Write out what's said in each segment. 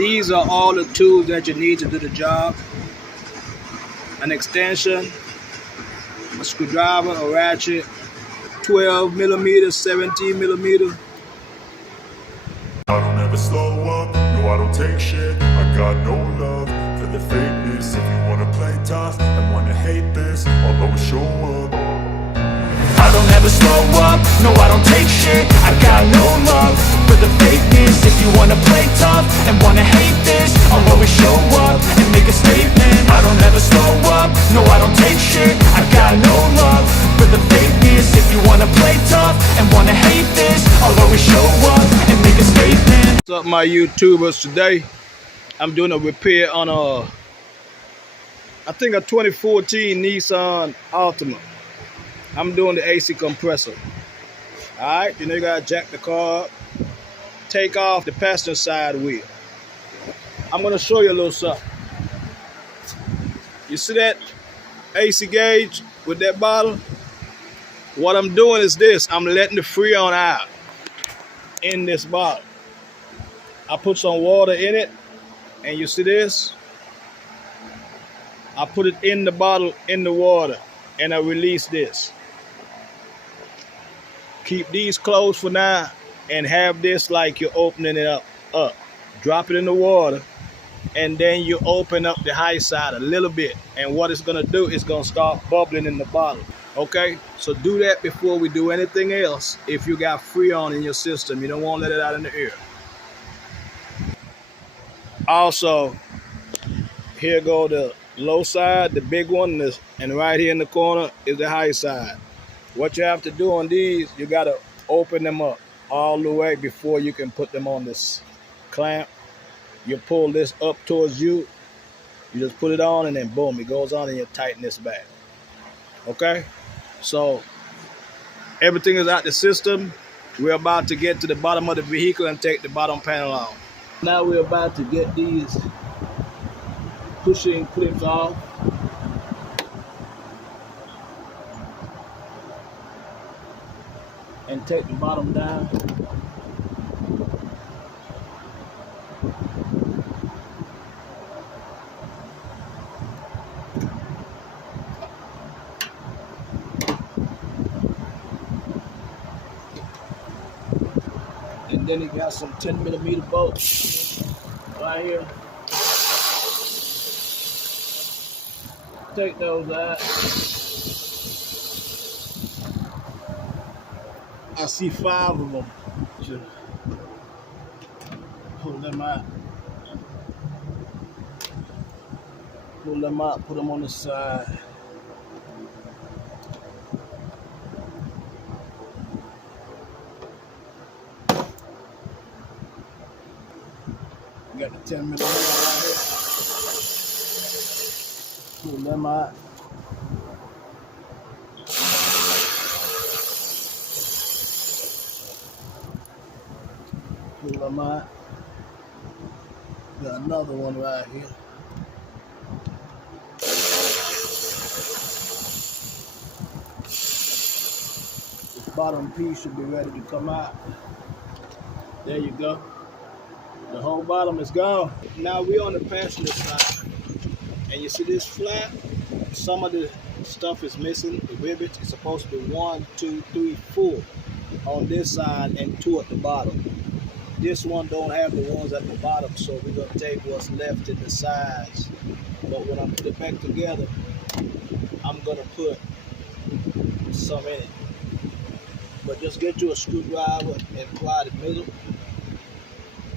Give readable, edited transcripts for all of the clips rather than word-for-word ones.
These are all the tools that you need to do the job. An extension, a screwdriver, a ratchet, 12 millimeters, 17 millimeters. I don't ever slow up, no I don't take shit. I got no love for the fakeness. If you wanna play tough and wanna hate this, I'll always show up. I don't ever slow up, no I don't take shit. I got no love for the fakeness. If you wanna play tough and wanna hate this, I'll always show up and make a statement. I don't ever slow up, no I don't take shit. I got no love for the fakeness. If you wanna play tough and wanna hate this, I'll always show up and make a statement. What's up, my YouTubers? Today I'm doing a repair on I think a 2014 Nissan Altima. I'm doing the AC compressor. Alright, you know you gotta jack the car up, take off the passenger side wheel. I'm gonna show you a little something. You see that AC gauge with that bottle? What I'm doing is this, I'm letting the freon out in this bottle. I put some water in it, and you see this? I put it in the bottle, in the water, and I release this. Keep these closed for now, and have this like you're opening it up. Drop it in the water, and then you open up the high side a little bit, and what it's gonna do is gonna start bubbling in the bottle. Okay, so do that before we do anything else. If you got freon in your system, you don't want to let it out in the air. Also, here go the low side, the big one, and right here in the corner is the high side. What you have to do on these, you got to open them up all the way before you can put them on this clamp. You pull this up towards you, you just put it on, and then boom, it goes on, and you tighten this back. Okay, so everything is out the system. We're about to get to the bottom of the vehicle and take the bottom panel off. Now we're about to get these pushing clips off. And take the bottom down. And then it got some 10 millimeter bolts right here. Take those out. I see 5 of them. Should pull them out. Pull them out, put them on the side. Got the 10 millimeter right here. Pull them out. Pull them out. Got another one right here. This bottom piece should be ready to come out. There you go. The whole bottom is gone. Now we're on the passenger side. And you see this flap? Some of the stuff is missing. The rivets is supposed to be 1, 2, 3, 4 on this side and 2 at the bottom. This one don't have the ones at the bottom, so we're gonna take what's left in the sides. But when I put it back together, I'm gonna put some in it. But just get you a screwdriver and pry the middle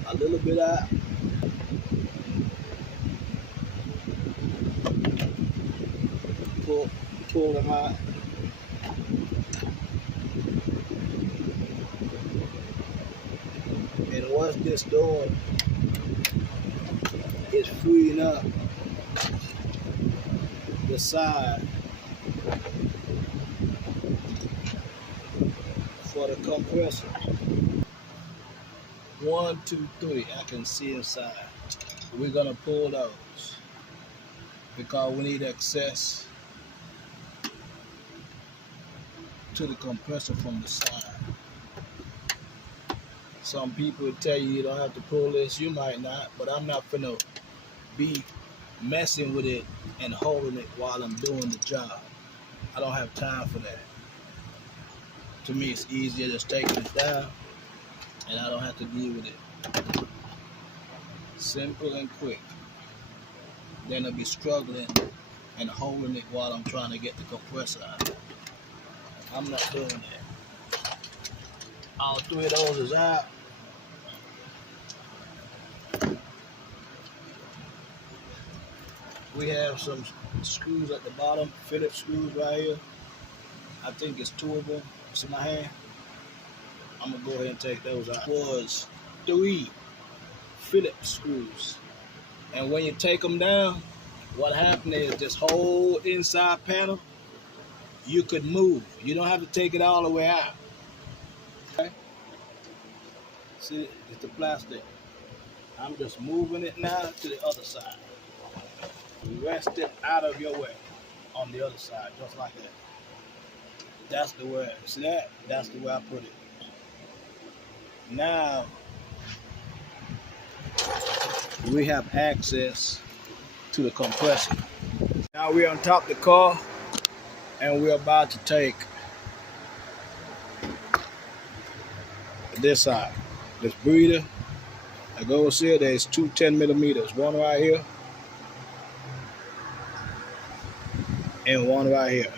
a little bit out. Pull them out. And what this doing is freeing up the side for the compressor. 1, 2, 3, I can see inside. We're gonna pull those because we need access to the compressor from the side. Some people tell you don't have to pull this. You might not, but I'm not finna be messing with it and holding it while I'm doing the job. I don't have time for that. To me, it's easier just taking it down and I don't have to deal with it. Simple and quick. Then I'll be struggling and holding it while I'm trying to get the compressor out. I'm not doing that. All three of those is out. We have some screws at the bottom, Phillips screws right here. I think it's 2 of them. It's in my hand. I'm gonna go ahead and take those out. It was 3 Phillips screws. And when you take them down, what happened is this whole inside panel, you could move. You don't have to take it all the way out. Okay? See, it's the plastic. I'm just moving it now to the other side. Rest it out of your way on the other side, just like that. That's the way. See that? That's the way I put it. Now we have access to the compressor. Now we're on top of the car and we're about to take this side. This breather that goes here, there's 2 10mm. One right here and one right here.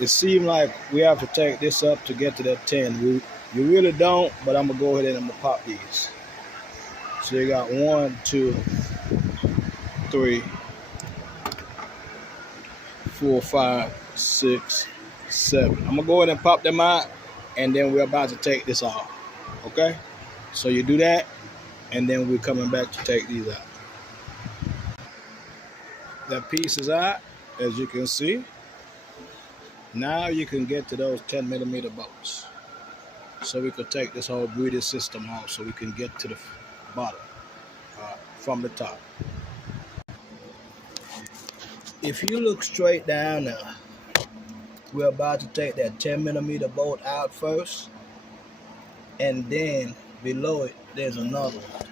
It seems like we have to take this up to get to that 10. You really don't, but I'm gonna go ahead and I'm gonna pop these. So you got 1, 2, 3, 4, 5, 6, 7. I'm gonna go ahead and pop them out, and then we're about to take this off. Okay? So you do that, and then we're coming back to take these out. That piece is out, as you can see. Now you can get to those 10mm bolts. So we could take this whole breather system off so we can get to the bottom from the top. If you look straight down now, we're about to take that 10mm bolt out first, and then below it there's another one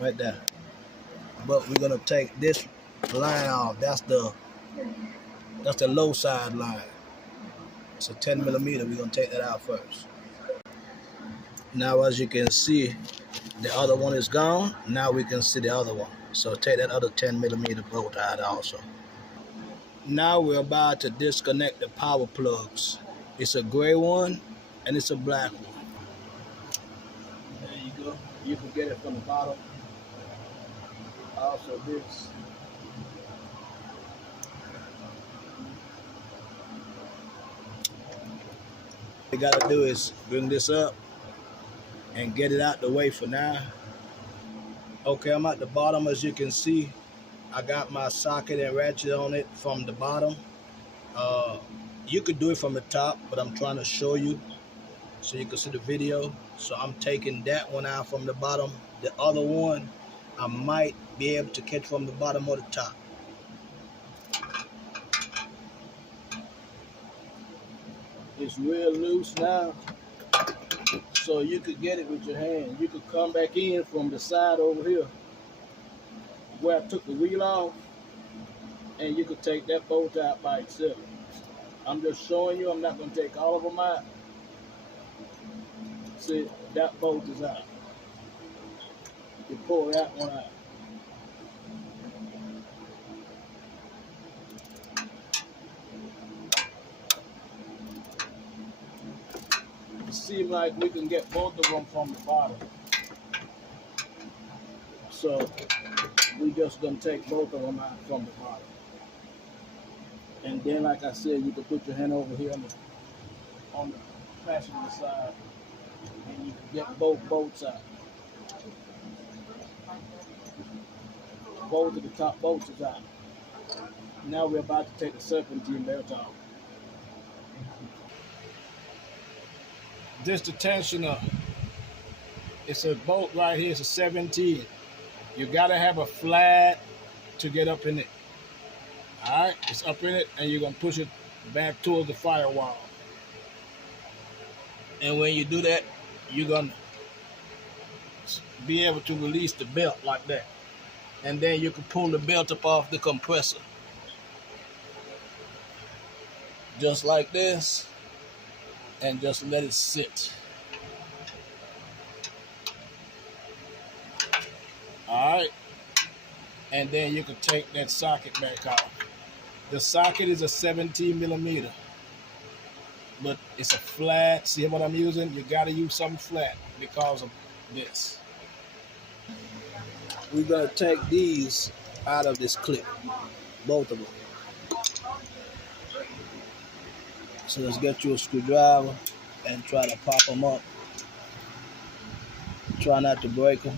right there. But we're gonna take this line off. That's the low side line. It's a 10mm. We're gonna take that out first. Now, as you can see, the other one is gone. Now we can see the other one. So take that other 10mm bolt out also. Now we're about to disconnect the power plugs. It's a gray one and it's a black one. There you go. You can get it from the bottom. Also this. What you gotta do is bring this up and get it out the way for now. Okay, I'm at the bottom. As you can see, I got my socket and ratchet on it from the bottom. You could do it from the top, but I'm trying to show you so you can see the video. So I'm taking that one out from the bottom. The other one, I might be able to catch from the bottom or the top. It's real loose now, so you could get it with your hand. You could come back in from the side over here where I took the wheel off, and you could take that bolt out by itself. I'm just showing you. I'm not going to take all of them out. See, that bolt is out. You pull that one out. It seems like we can get both of them from the bottom. So we just gonna take both of them out from the bottom. And then, like I said, you can put your hand over here on the passenger side, and you can get both bolts out. Both of the top bolts is out. Now we're about to take the serpentine belt off. This the tensioner. It's a bolt right here. It's a 17. You gotta have a flat to get up in it. All right, it's up in it, and you're gonna push it back towards the firewall. And when you do that, you're gonna be able to release the belt like that. And then you can pull the belt up off the compressor. Just like this. And just let it sit. Alright. And then you can take that socket back off. The socket is a 17 millimeter. But it's a flat. See what I'm using? You gotta use something flat because of this. We're gonna take these out of this clip. Both of them. So let's get you a screwdriver and try to pop them up. Try not to break them.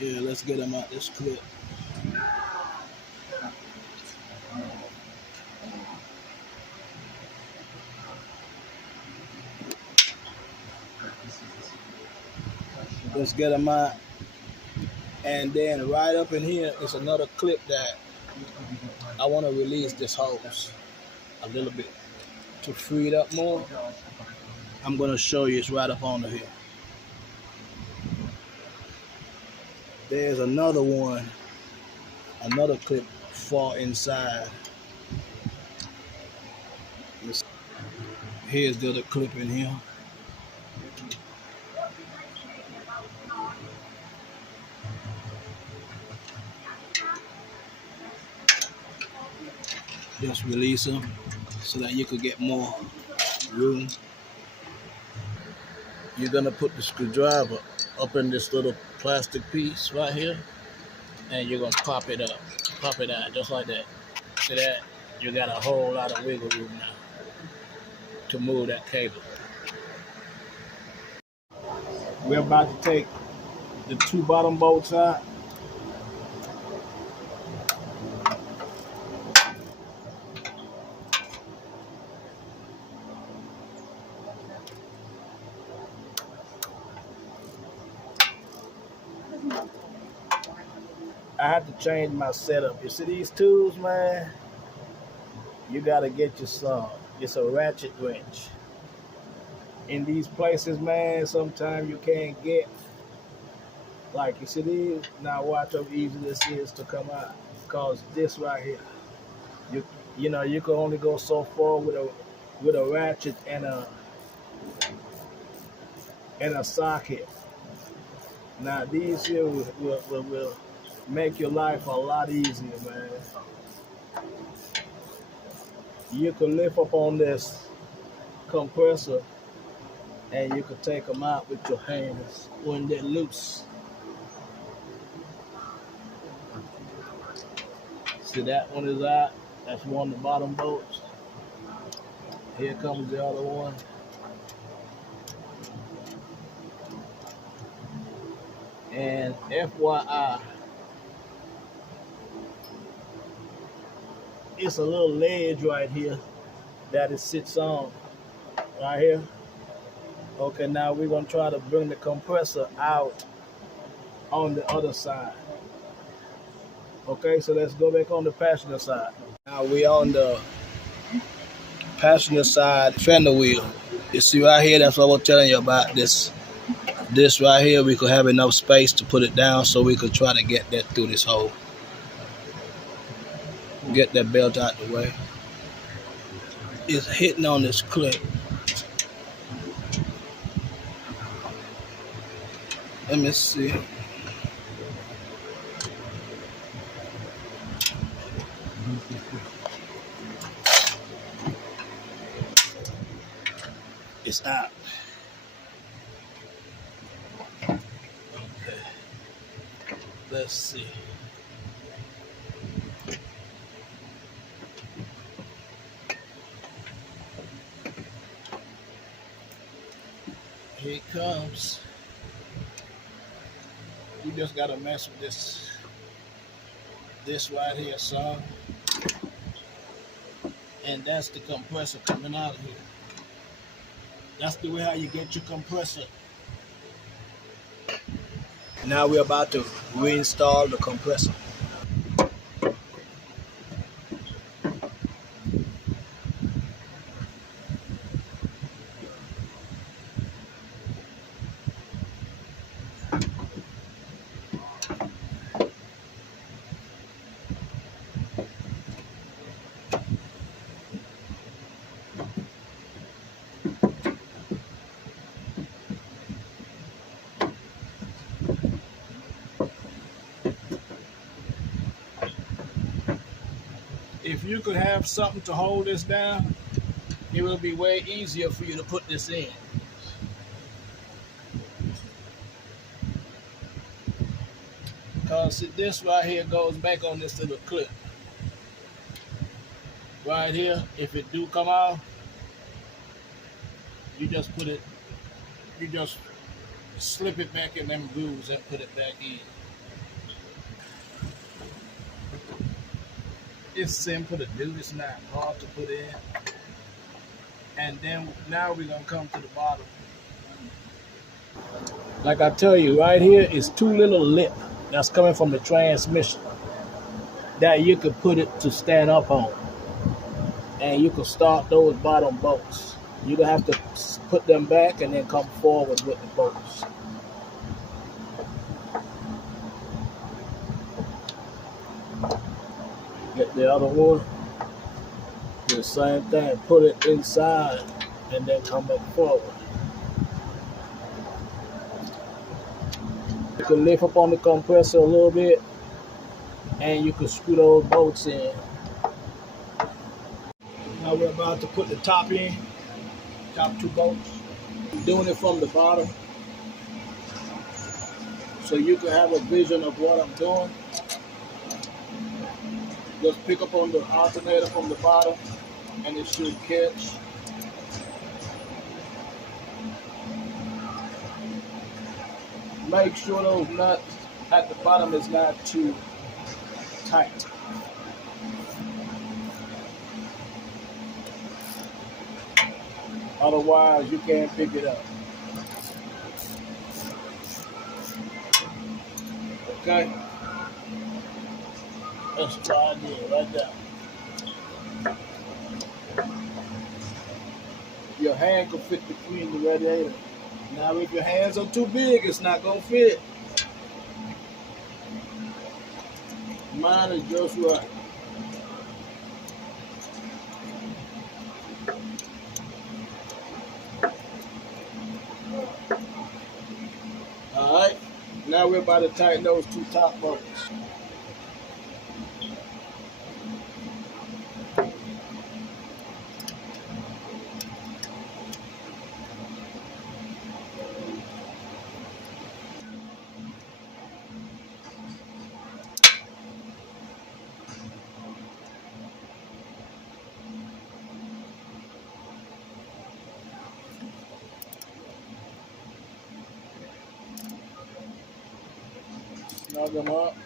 Yeah, let's get them out this clip. Let's get them out. And then right up in here is another clip that I want to release this hose a little bit to free it up more. I'm going to show you. It's right up under here. There's another one, another clip far inside. Here's the other clip in here. Just release them so that you could get more room. You're gonna put the screwdriver up in this little plastic piece right here, and you're gonna pop it up, pop it out, just like that. See that? You got a whole lot of wiggle room now to move that cable. We're about to take the two bottom bolts out. I had to change my setup. You see these tools, man? You gotta get you some. It's a ratchet wrench. In these places, man, sometimes you can't get, like you see these. Now watch how easy this is to come out. Cause this right here, you know you can only go so far with a ratchet and a socket. Now these here will make your life a lot easier, man. You can lift up on this compressor and you can take them out with your hands when they're loose. See, that one is out. That's one of the bottom bolts. Here comes the other one. And FYI, it's a little ledge right here that it sits on, right here. Okay, now we're gonna try to bring the compressor out on the other side. Okay, so let's go back on the passenger side. Now we're on the passenger side fender wheel. You see right here, that's what I was telling you about this. This right here, we could have enough space to put it down so we could try to get that through this hole. Get that belt out the way. It's hitting on this clip. Let me see. It's out. Okay. Let's see. Here it comes. You just gotta mess with this right here, son. And that's the compressor coming out of here. That's the way how you get your compressor. Now we're about to reinstall the compressor. if you could have something to hold this down, it will be way easier for you to put this in. Because this right here goes back on this little clip. Right here, if it do come off, you just slip it back in them grooves and put it back in. It's simple to do, it's not hard to put in. And then now we're gonna come to the bottom. Like I tell you, right here is two little lip that's coming from the transmission that you could put it to stand up on. And you can start those bottom bolts. You don't have to put them back and then come forward with the bolts. Get the other one. Do the same thing. Put it inside and then come back forward. You can lift up on the compressor a little bit and you can screw those bolts in. Now we're about to put the top in, top two bolts. I'm doing it from the bottom so you can have a vision of what I'm doing. Just pick up on the alternator from the bottom and it should catch. Make sure those nuts at the bottom is not too tight. Otherwise, you can't pick it up. Okay? Let's try it again, right there. Your hand can fit between the radiator. Now, if your hands are too big, it's not gonna fit. Mine is just right. Alright, now we're about to tighten those two top bolts. Snug them up.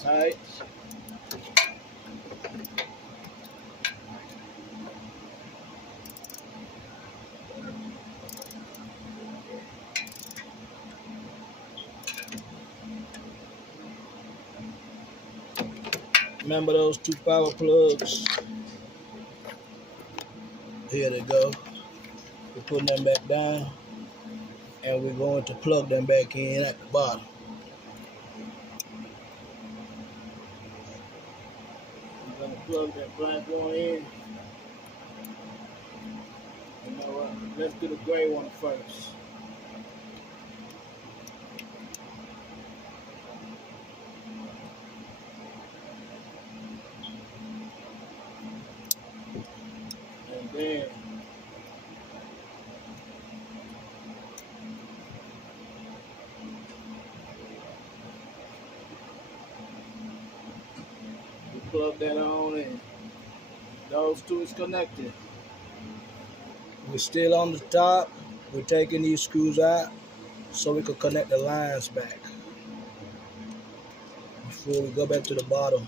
Tight. Remember those two power plugs? Here they go. We're putting them back down and we're going to plug them back in at the bottom. We're going to plug that black one in. You know what? Let's do the gray one first. And then we plug that on in. Those two is connected. We're still on the top. We're taking these screws out so we can connect the lines back before we go back to the bottom.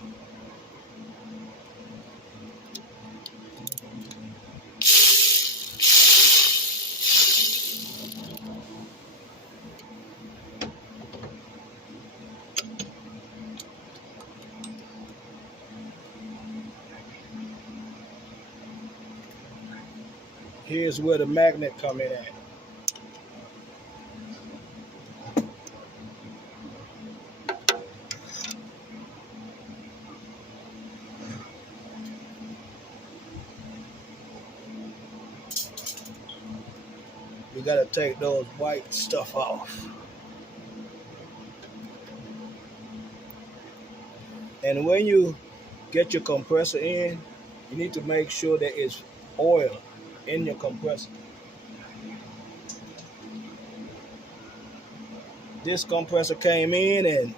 Here's where the magnet come in at. We gotta take those white stuff off. And when you get your compressor in, you need to make sure there is oil in your compressor. This compressor came in and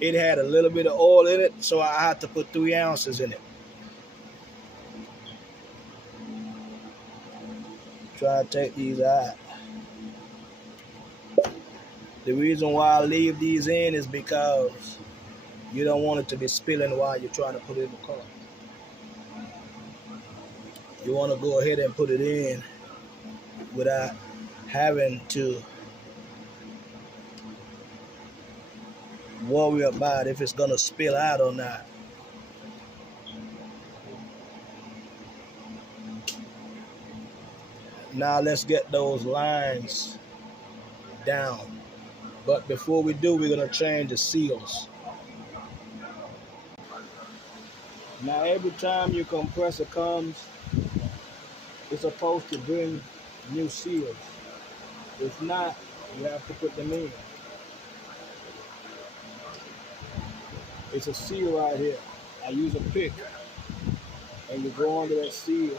it had a little bit of oil in it, so I had to put 3 ounces in it. Try to take these out. The reason why I leave these in is because you don't want it to be spilling while you're trying to put it in the car. You want to go ahead and put it in without having to worry about if it's going to spill out or not. Now let's get those lines down. But before we do, we're going to change the seals. Now every time your compressor comes, it's supposed to bring new seals. If not, you have to put them in. It's a seal right here. I use a pick and you go under that seal.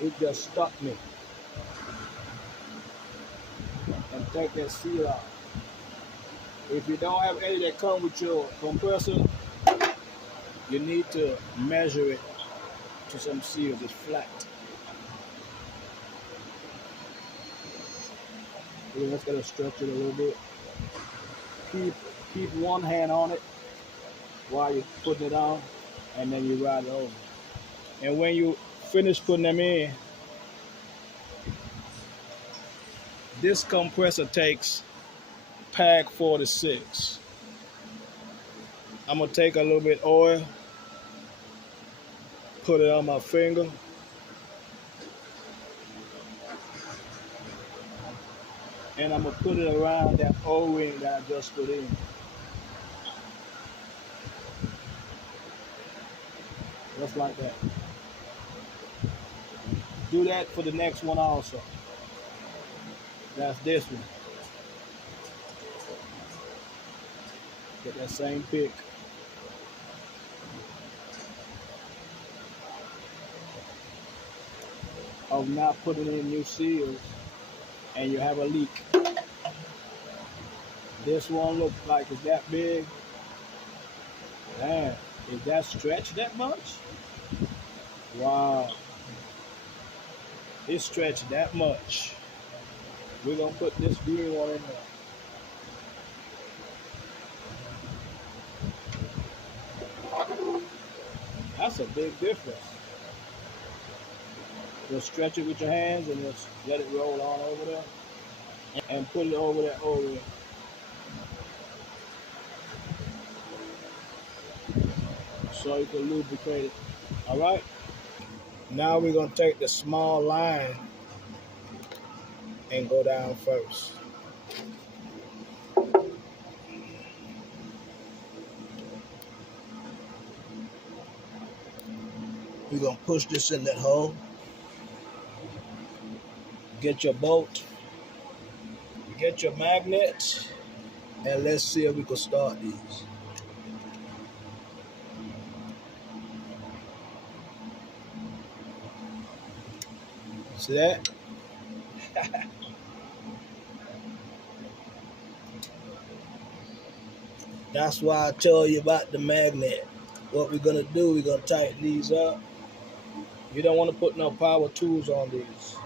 It just stuck me. And take that seal out. If you don't have any that come with your compressor, you need to measure it to some seals. It's flat. We're just gonna stretch it a little bit. Keep one hand on it while you're putting it on, and then you ride it over. And when you finish putting them in, this compressor takes pag 46. I'm gonna take a little bit of oil, put it on my finger, and I'm gonna put it around that O-ring that I just put in. Just like that. Do that for the next one also. That's this one. Get that same pick. Of not putting in new seals and you have a leak. This one looks like it's that big. Man, is that stretched that much? Wow. It's stretched that much. We're gonna put this green one in there. That's a big difference. Just stretch it with your hands and just let it roll on over there. And put it over that O-ring. So you can lubricate it. Alright? Now we're going to take the small line and go down first. We're going to push this in that hole. Get your bolt. Get your magnets. And let's see if we can start these. See that? That's why I tell you about the magnet. What we're gonna do, we're gonna tighten these up. You don't want to put no power tools on these.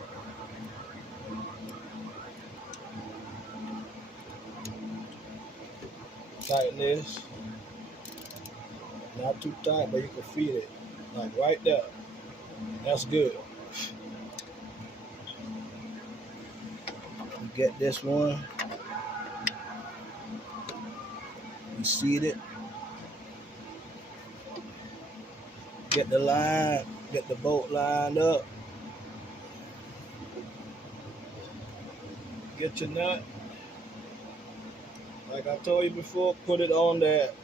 Tighten this. Not too tight, but you can feel it. Like right there. That's good. You get this one. You seat it. Get the line, get the bolt lined up. Get your nut. Like I told you before, put it on that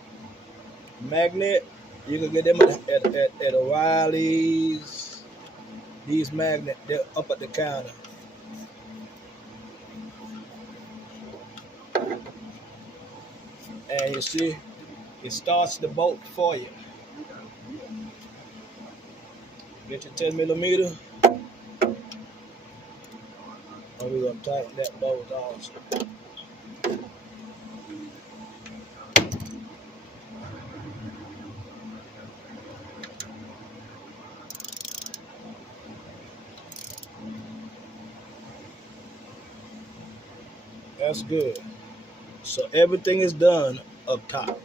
magnet You can get them at O'Reilly's. These magnets, they're up at the counter. And you see, it starts the bolt for you. Get your 10 millimeter. And we're going to tighten that bolt also. That's good. So everything is done up top.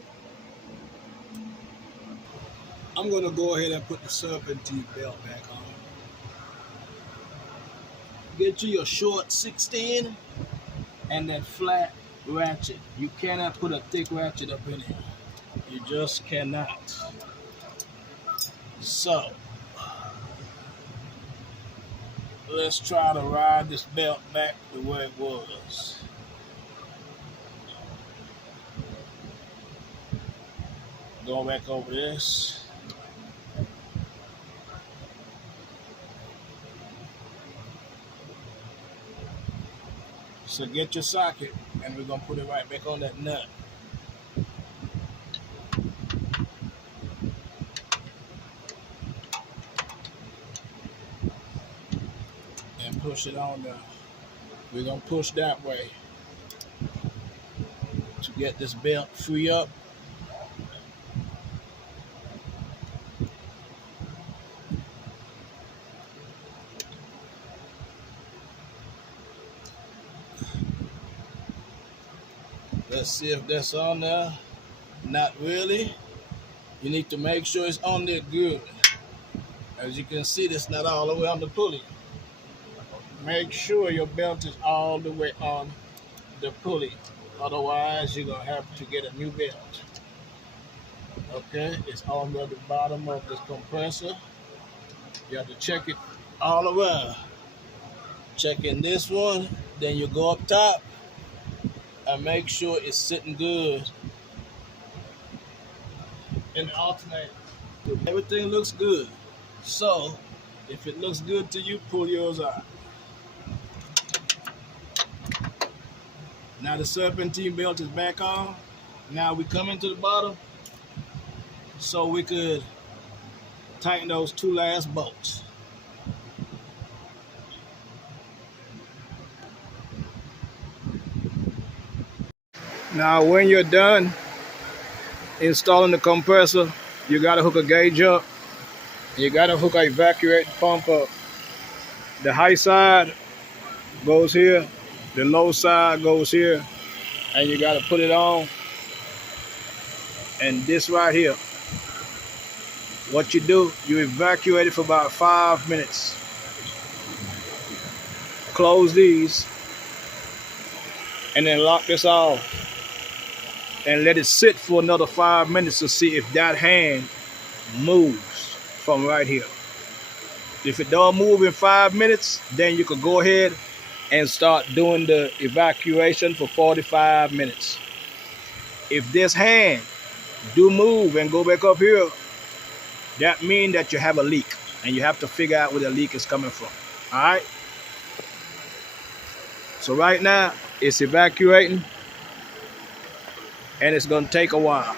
I'm going to go ahead and put the serpentine belt back on. Get you your short 16 and that flat ratchet. You cannot put a thick ratchet up in here. You just cannot. So let's try to ride this belt back to where it was. Go back over this. So get your socket and we're going to put it right back on that nut. And push it on down. We're going to push that way to get this belt free up. Let's see if that's on there. Not really. You need to make sure it's on there good. As you can see, that's not all the way on the pulley. Make sure your belt is all the way on the pulley. Otherwise, you're going to have to get a new belt. Okay, it's on the bottom of this compressor. You have to check it all around. Checking this one, then you go up top and make sure it's sitting good in the alternator. Everything looks good. So, if it looks good to you, pull yours out. Now the serpentine belt is back on. Now we come into the bottom so we could tighten those two last bolts. Now when you're done installing the compressor, you gotta hook a gauge up. You gotta hook an evacuate pump up. The high side goes here, the low side goes here, and you gotta put it on. And this right here, what you do, you evacuate it for about 5 minutes. Close these, and then lock this off. And let it sit for another 5 minutes to see if that hand moves from right here. If it don't move in 5 minutes, then you could go ahead and start doing the evacuation for 45 minutes. If this hand do move and go back up here, that means that you have a leak and you have to figure out where the leak is coming from. All right? So right now it's evacuating and it's going to take a while.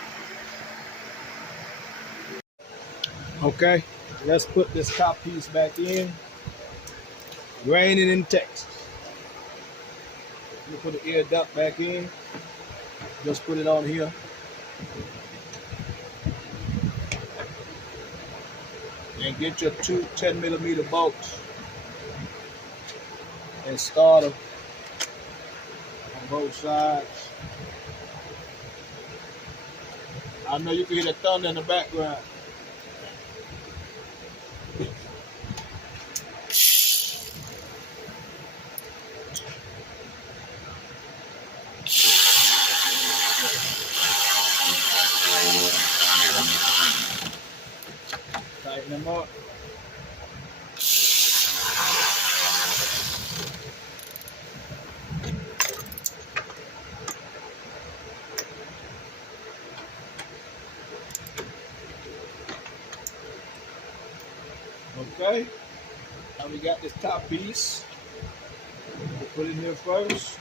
Okay, let's put this top piece back in. Raining in Texas. Let me put the ear duct back in. Just put it on here. And get your two 10 millimeter bolts and start them on both sides. I know you can hear the thunder in the background. Tighten them up. Okay, now we got this top piece. We put it in here first.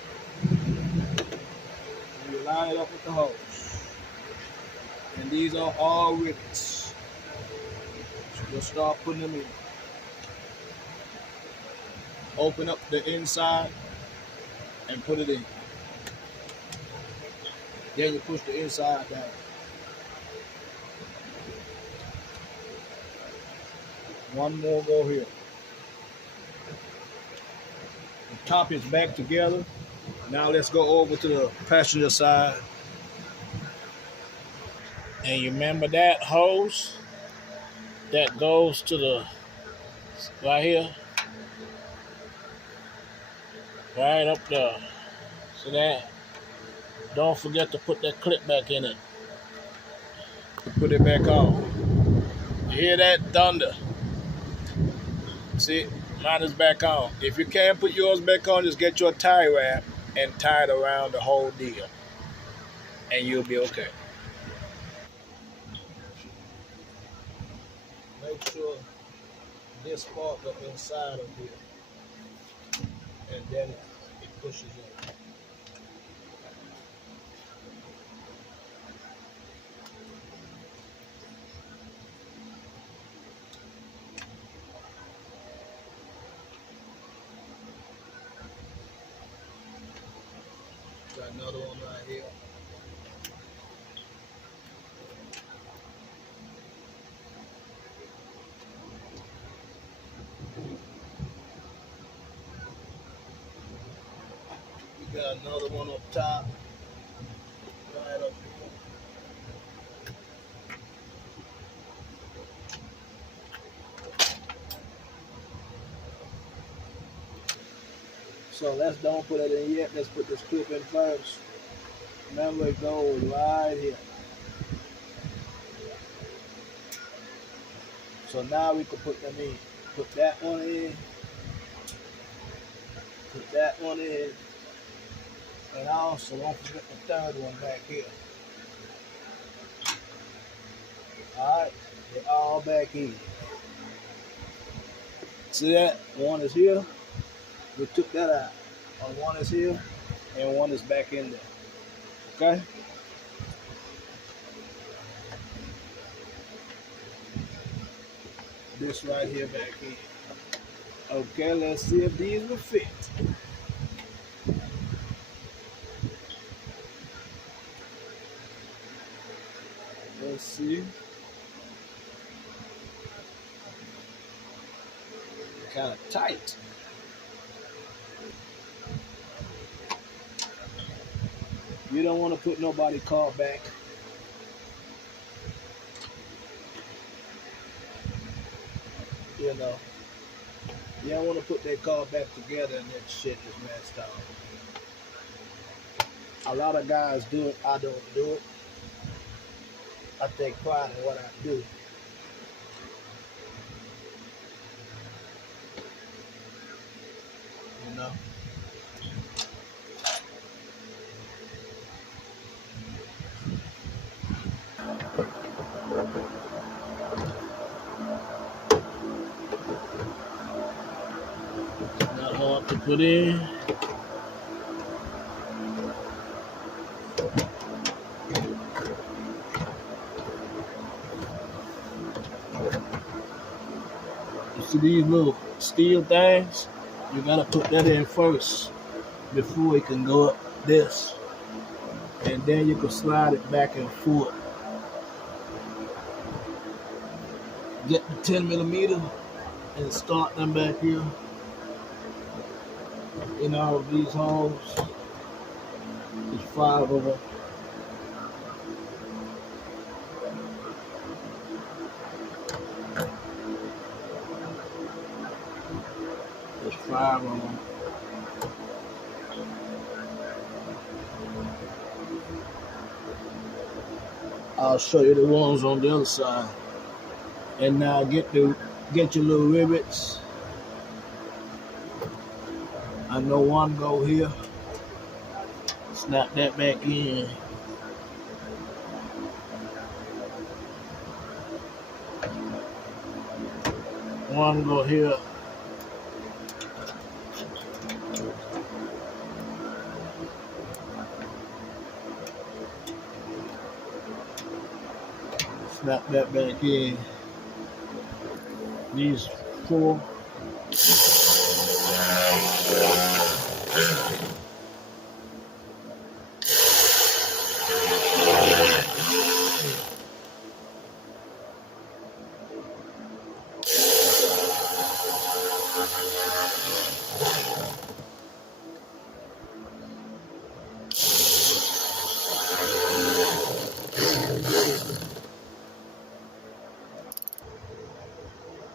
And we line it up with the hose. And these are all rivets. So we'll start putting them in. Open up the inside and put it in. Then you push the inside down. One more go here. The top is back together. Now let's go over to the passenger side. And you remember that hose that goes to the right here, right up there. See that? Don't forget to put that clip back in it. Put it back on. You hear that thunder? See, mine is back on. If you can't put yours back on, just get your tie wrap and tie it around the whole deal, and you'll be okay. Make sure this part goes inside of here, and then it pushes in. Got another one right here. We got another one up top. Right up here. So let's don't put it in yet. Let's put this clip in first. Remember, it goes right here. So now we can put them in. Put that one in. Put that one in. And also don't forget the third one back here. Alright, they're all back in. See that? One is here. We took that out. One is here and one is back in there. Okay? This right here back in. Okay, let's see if these will fit. Let's see. Kind of tight. You don't want to put nobody car back. You know. You don't want to put their car back together and that shit is messed up. A lot of guys do it. I don't do it. I take pride in what I do. You know. Not hard to put in. You see these little steel things? You gotta put that in first before it can go up this. And then you can slide it back and forth. Get the 10mm and start them back here in all of these holes. There's 5 of them. There's 5 of them. I'll show you the ones on the other side. And now get your little rivets. I know one go here. Snap that back in. One go here. Snap that back in. These 4.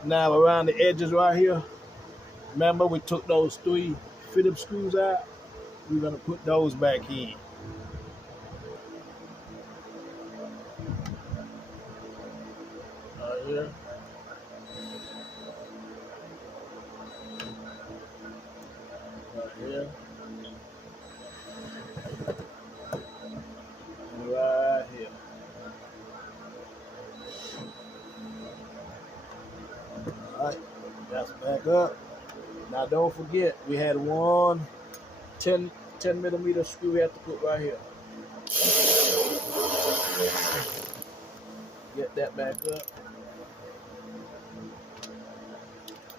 Now around the edges right here, remember we took those 3 Phillips screws out? We're gonna put those back in. Right here. Right here. And right here. Alright, that's back up. Now don't forget, we had one 10 millimeter screw we have to put right here. Get that back up.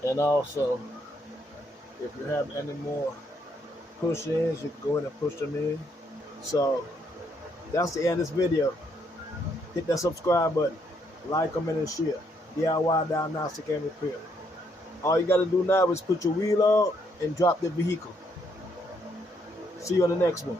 And also, if you have any more push-ins, you can go in and push them in. So, that's the end of this video. Hit that subscribe button. Like, comment, and share. DIY Diagnostics N Repair. All you gotta do now is put your wheel on and drop the vehicle. See you on the next one.